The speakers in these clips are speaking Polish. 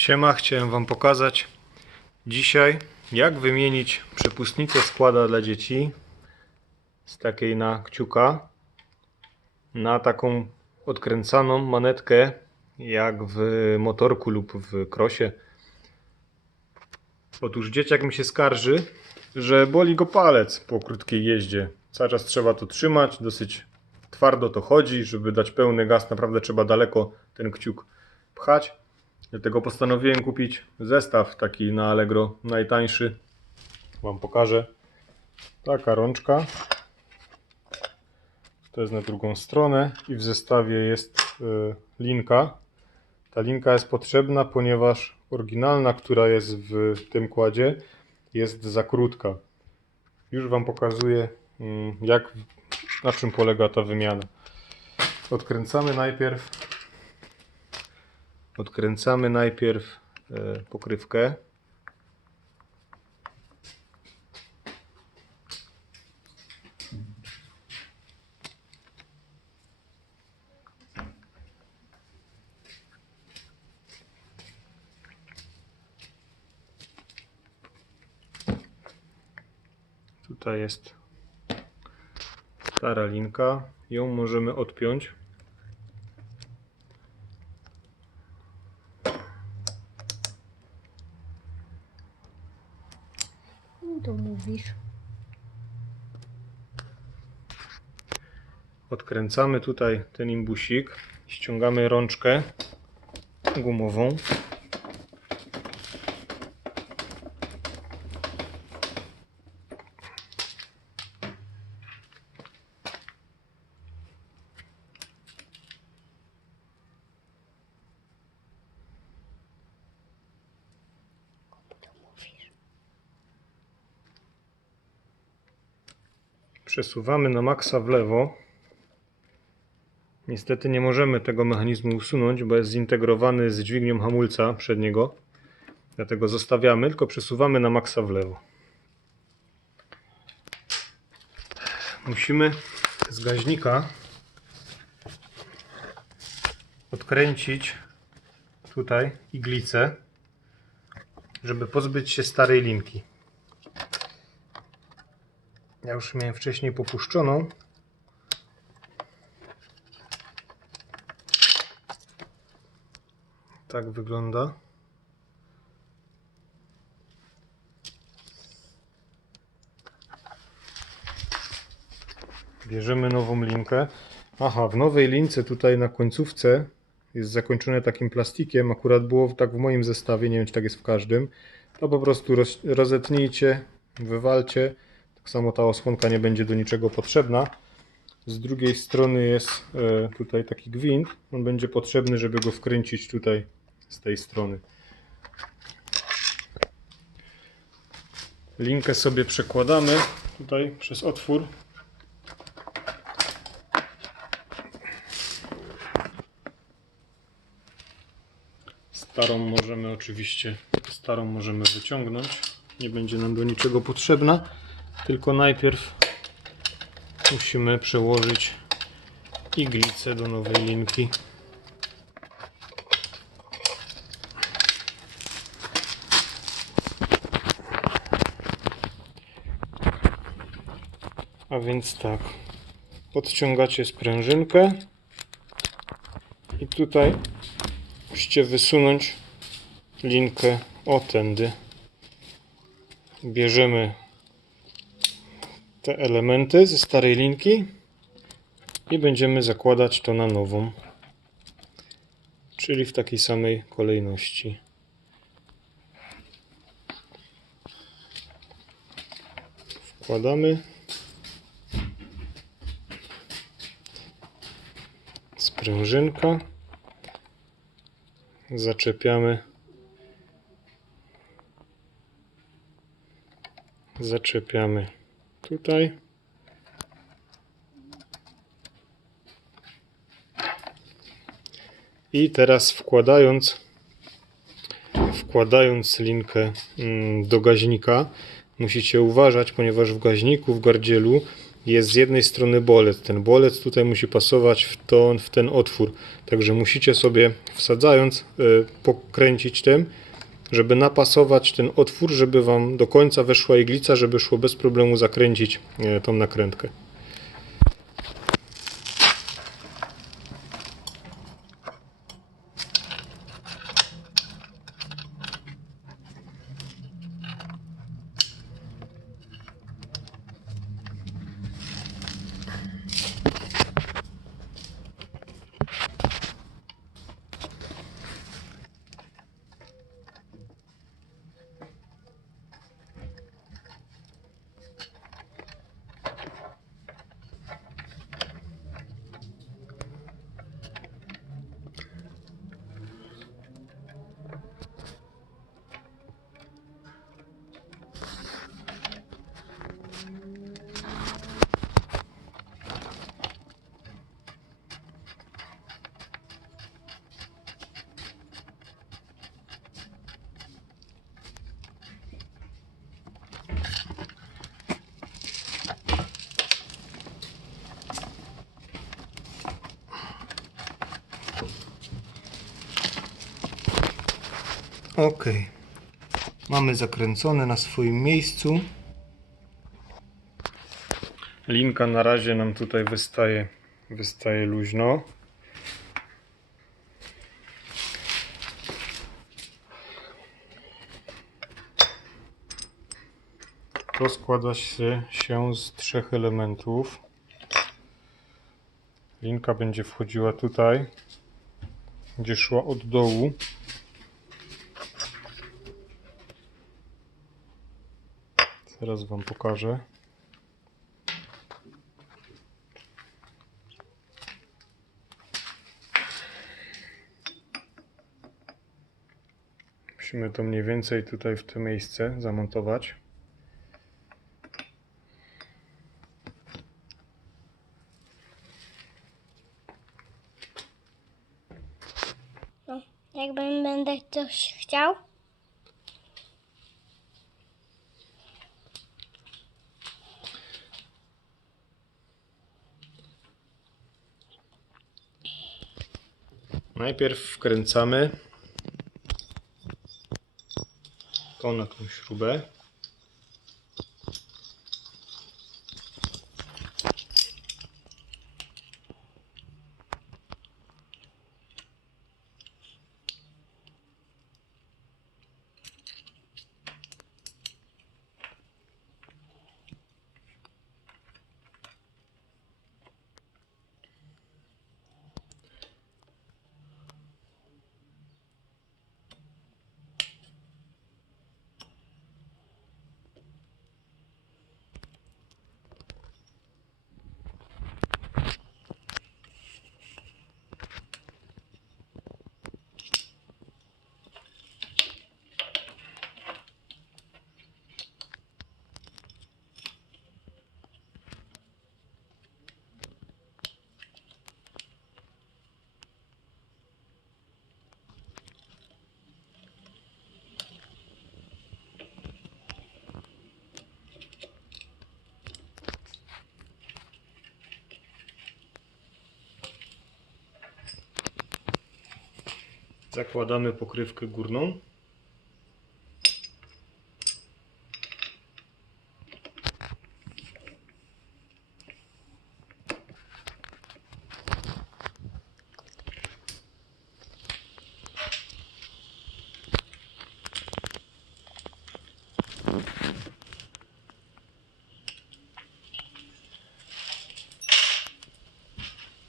Siema, chciałem Wam pokazać dzisiaj jak wymienić przepustnicę składa dla dzieci z takiej na kciuka na taką odkręcaną manetkę jak w motorku lub w krosie. Otóż dzieciak mi się skarży, że boli go palec po krótkiej jeździe. Cały czas trzeba to trzymać, dosyć twardo to chodzi, żeby dać pełny gaz, naprawdę trzeba daleko ten kciuk pchać. Dlatego postanowiłem kupić zestaw taki na Allegro, najtańszy. Wam pokażę. Taka rączka. To jest na drugą stronę i w zestawie jest y, linka. Ta linka jest potrzebna, ponieważ oryginalna, która jest w tym kładzie, jest za krótka. Już Wam pokazuję, mm, jak, na czym polega ta wymiana. Odkręcamy najpierw Odkręcamy najpierw e, pokrywkę. Tutaj jest stara linka. Ją możemy odpiąć. To mówisz. Odkręcamy tutaj ten imbusik, ściągamy rączkę gumową. Przesuwamy na maksa w lewo. Niestety nie możemy tego mechanizmu usunąć, bo jest zintegrowany z dźwignią hamulca przedniego. Dlatego zostawiamy, tylko przesuwamy na maksa w lewo. Musimy z gaźnika odkręcić tutaj iglicę, żeby pozbyć się starej linki. Ja już miałem wcześniej popuszczoną. Tak wygląda. Bierzemy nową linkę. Aha, w nowej lince tutaj na końcówce jest zakończone takim plastikiem. Akurat było tak w moim zestawie, nie wiem czy tak jest w każdym. To po prostu roz, rozetnijcie, wywalcie. Samo ta osłonka nie będzie do niczego potrzebna. Z drugiej strony jest e, tutaj taki gwint. On będzie potrzebny, żeby go wkręcić tutaj z tej strony. Linkę sobie przekładamy tutaj przez otwór. Starą możemy oczywiście, starą możemy wyciągnąć. Nie będzie nam do niczego potrzebna. Tylko najpierw musimy przełożyć iglicę do nowej linki. A więc tak, podciągacie sprężynkę i tutaj musicie wysunąć linkę o tędy. Bierzemy te elementy ze starej linki i będziemy zakładać to na nową. Czyli w takiej samej kolejności. Wkładamy. Sprężynka. Zaczepiamy. Zaczepiamy tutaj. I teraz wkładając wkładając linkę mm, do gaźnika musicie uważać, ponieważ w gaźniku, w gardzielu jest z jednej strony bolec. Ten bolec tutaj musi pasować w, to, w ten otwór. Także musicie sobie wsadzając y, pokręcić tym, żeby napasować ten otwór, żeby Wam do końca weszła iglica, żeby szło bez problemu zakręcić y, tą nakrętkę. Ok. Mamy zakręcone na swoim miejscu. Linka na razie nam tutaj wystaje, wystaje luźno. To składa się, się z trzech elementów. Linka będzie wchodziła tutaj, gdzie szła od dołu. Teraz Wam pokażę. Musimy to mniej więcej tutaj w to miejsce zamontować. Najpierw wkręcamy to na tą śrubę. Zakładamy pokrywkę górną.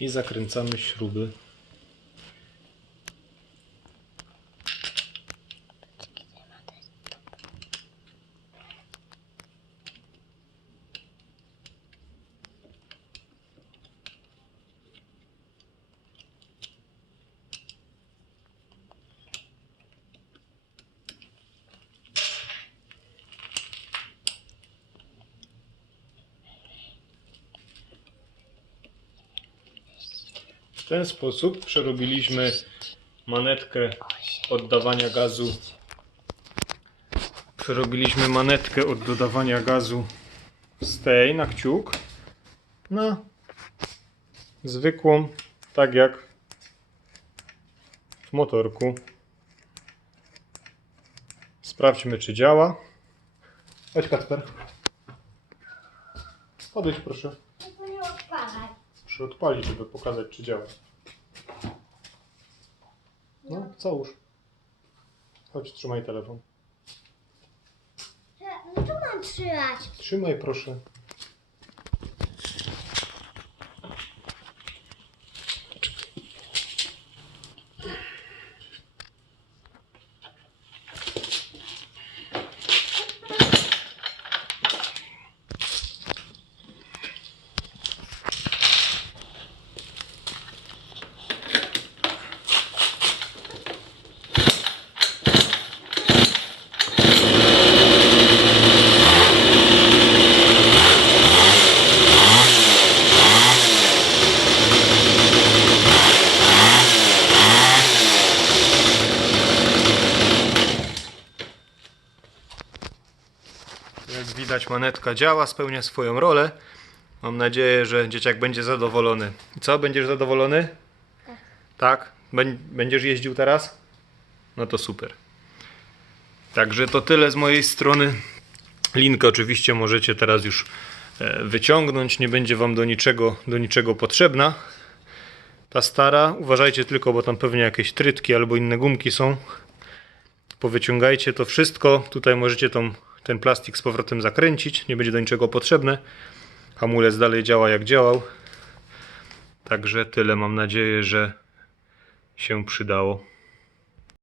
I zakręcamy śruby ten sposób przerobiliśmy manetkę oddawania gazu. Przerobiliśmy manetkę od dodawania gazu z tej na kciuk na zwykłą, tak jak w motorku. Sprawdźmy, czy działa. Chodź, Kacper. Podejdź, proszę. Muszę odpalić, żeby pokazać, czy działa. No, całóż. Chodź, trzymaj telefon. No tu mam trzymać. Trzymaj, proszę. Jak widać, manetka działa, spełnia swoją rolę. Mam nadzieję, że dzieciak będzie zadowolony. Co, będziesz zadowolony? Tak. Bę- Będziesz jeździł teraz? No to super. Także to tyle z mojej strony. Linkę oczywiście możecie teraz już e, wyciągnąć, nie będzie wam do niczego, do niczego potrzebna. Ta stara, uważajcie tylko, bo tam pewnie jakieś trytki albo inne gumki są powyciągajcie to wszystko. Tutaj możecie tą, ten plastik z powrotem zakręcić, nie będzie do niczego potrzebne. Hamulec dalej działa jak działał. Także tyle. Mam nadzieję, że się przydało.